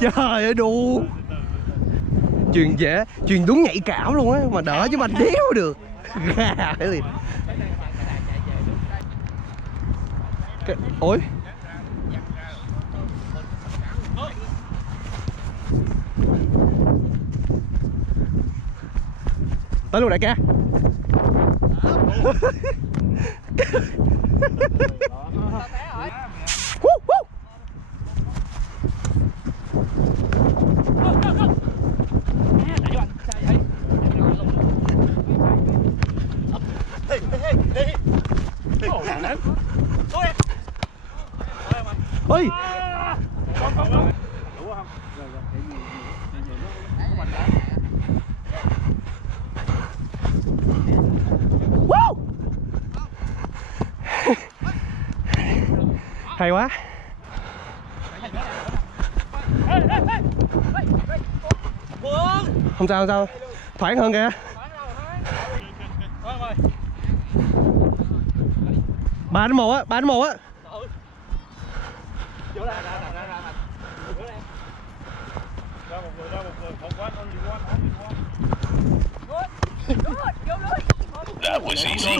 Trời ơi đù. Chuyền dễ, chuyền đúng nhạy cảm luôn á, mà đỡ chứ banh đéo được. Gà liền. Ôi. Tới luôn đại ca. Ôi. Hay quá. Không sao, không sao. Thoáng hơn kìa. 3-1 á, 3-1 á. That was easy.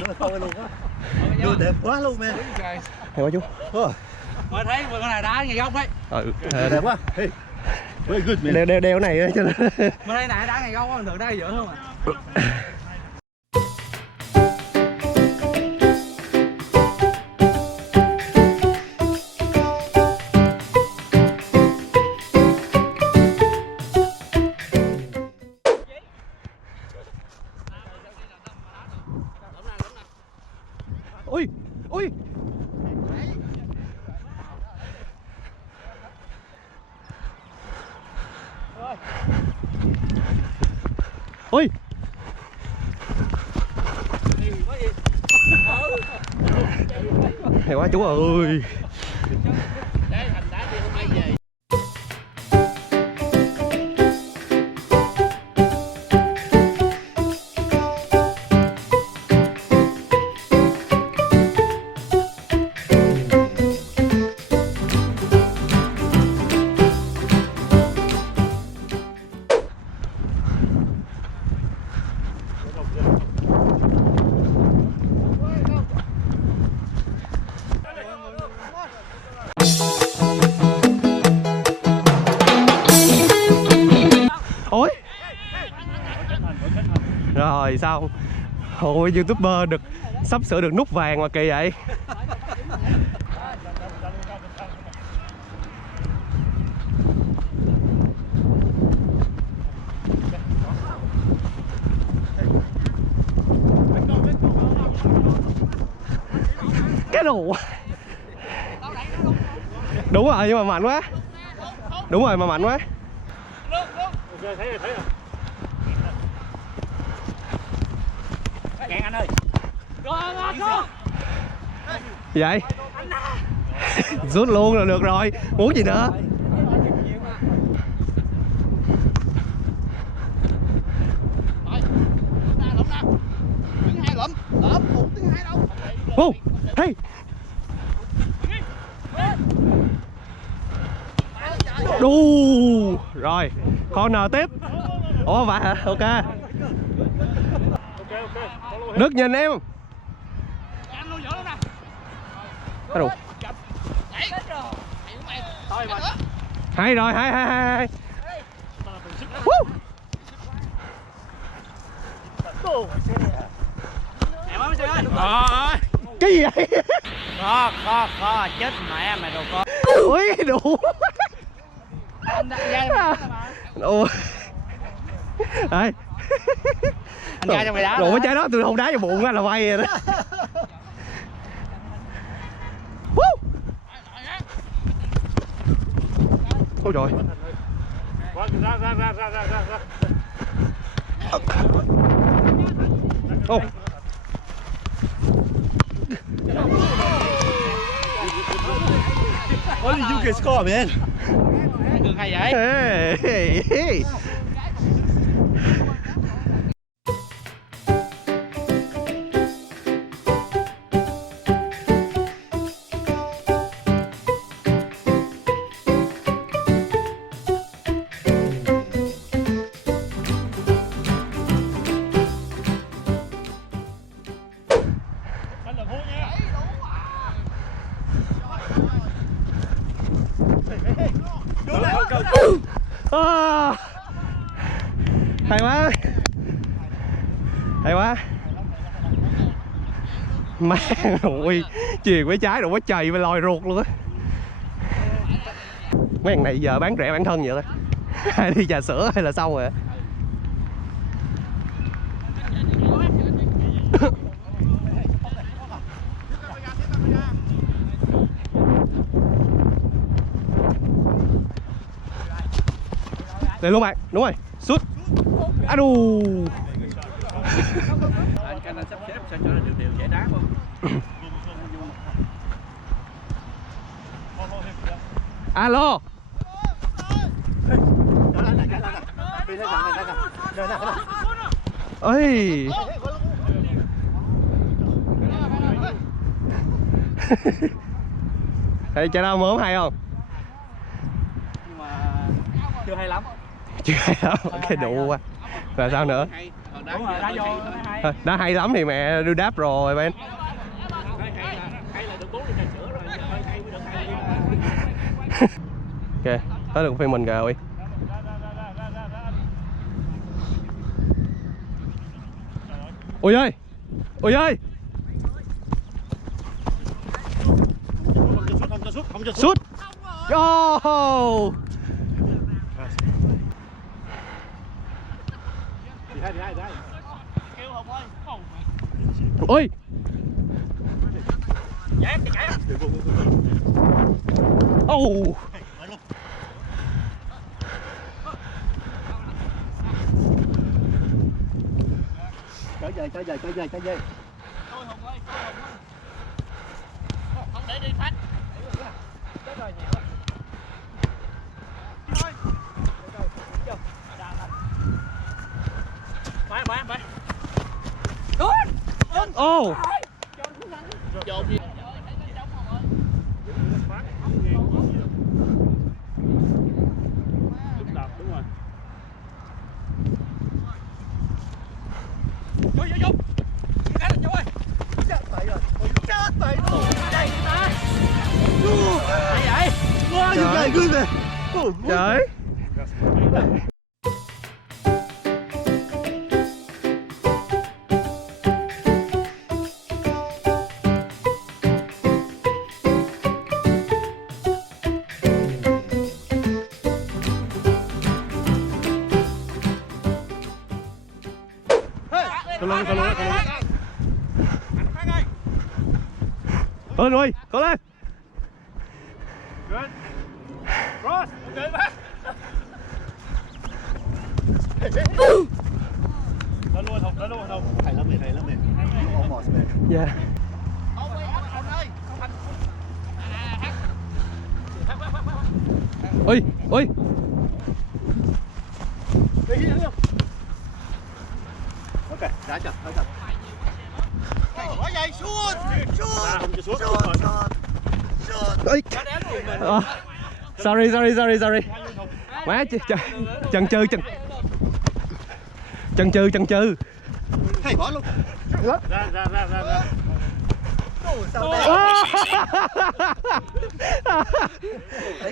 Đưa đẹp quá luôn mẹ. Hay quá chú. Mới thấy con này đá ngay góc đấy. Đẹp quá. Hey. Very good man. Đeo này cho nên. Mới thấy này đá ngay góc á, thường đá giữa không à. Ui, ui. Ui. Hay quá chú ơi. Ôi. Rồi xong. Ôi YouTuber được sắp sửa được nút vàng mà kỳ vậy. Cái đồ. Đúng rồi nhưng mà mạnh quá. Đúng rồi mà mạnh quá. Thấy rồi. Kẹn anh ơi. Go. Vậy. Rút luôn là được rồi. Muốn gì nữa. Ô, hey. Đu. Rồi, corner tiếp. Ủa vậy hả? Ok. Đức nhìn em. Đủ. Hay rồi, hay. Cái gì vậy? Kho, chết mẹ mày đồ con. Ui, đủ. Ủa. Đây. Anh ra cho mày đá. Đồ cái trái đó tôi không đá vào bụng á là quay rồi đó. Ôi trời. Ô. Only you can score man. Cường hay vậy? Hey. Má ui, chuyền với trái rồi quá chày và lòi ruột luôn á. Mấy thằng này giờ bán rẻ bản thân vậy thôi. Hay đi trà sữa hay là xong rồi. Đây luôn bạn, đúng rồi, sút. À đù. Anh sắp xếp sao cho nó đều dễ đá không? Alo. Ơi. Đây chơi đâu mớm hay không? Nhưng mà chưa hay lắm. Chưa hay lắm, cái đủ quá. Rồi sao nữa? Đúng rồi, đá vô hay. Đã hay lắm thì mẹ đưa đáp rồi Ben. Hay là được 4 ly trà sữa rồi, hay mới được 2 ly. Ok, tới được phiên mình rồi. Ôi ơi. Ôi ơi. Không cho Sút. Oh. Ôi. Oh. Chơi về. Không để đi phách. Bay. Oh. Trời. Ơi ơi, cố lên. Cross. Lên luôn. Hay lắm mày. You almost man. Dạ. Ôi. Ok, đá chặt. Quá dày xuống. Không cho xuống. Ôi. Sorry. Má chần chừ. Hay bỏ luôn. Ra.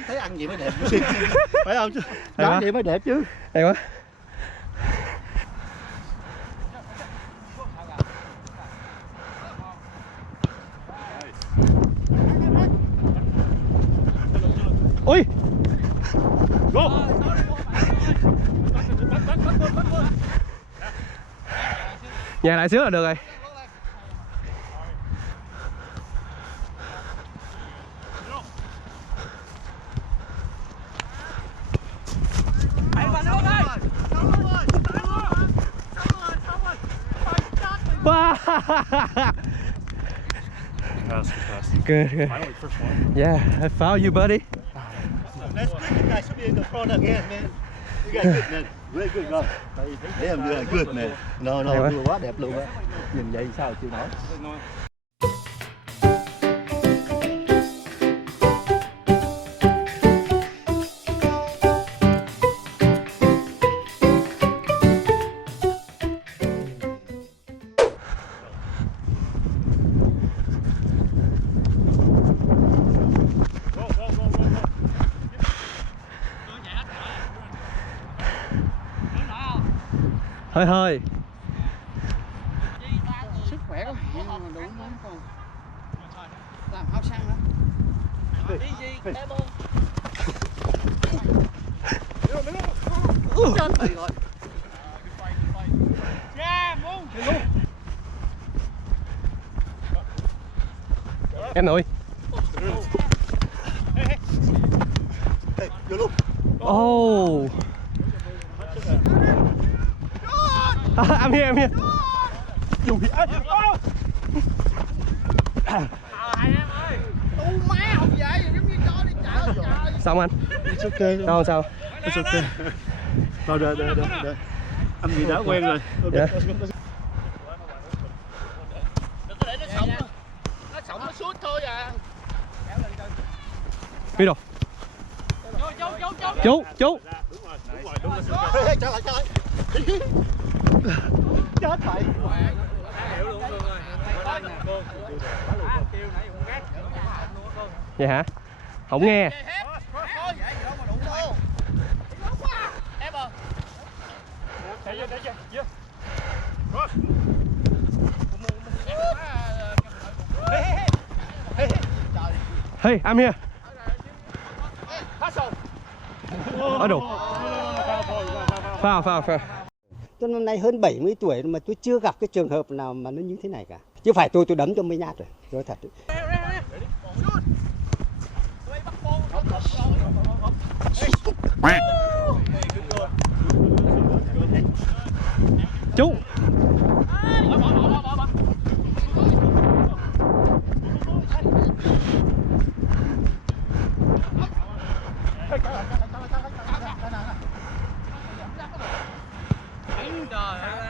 Thấy ăn gì mới đẹp. Phải không chứ? Đá gì mới đẹp chứ. Hay quá. Ui. Go. Nhà lại xíu là được rồi. Good. Finally, first one. Yeah, I found you, buddy. That's good. You guys should be in the front again, man. You guys good, man. Very good, go. They am doing good, man. No, đưa quá đẹp luôn á. Nhìn vậy sao chịu nổi. Hơi. Sức khỏe của mày đủ Làm áo sang hả? Đi gì? Té bơm. Trên thầy rồi. Ra muốn. Em nội. Vô luôn. Oh. I'm here, I'm here. Hai em ơi. Tu má không vậy, giống như cho đi chợ trời. Sao anh? It's okay. Sao sao? It's okay. Thôi đợi. Anh bị đã quen rồi. Dạ. Đừng có để nó sống. Nó sống nó suốt thôi à. Đi đâu? Chú. Trở lại. Chết mày. Vậy hả? Không nghe. Hey, I'm here. Ở đâu? Phao. Tôi năm nay hơn 70 tuổi mà tôi chưa gặp cái trường hợp nào mà nó như thế này cả. Chứ phải tôi đấm cho mấy nhát rồi. Nói thật. Chú. Trời ơi.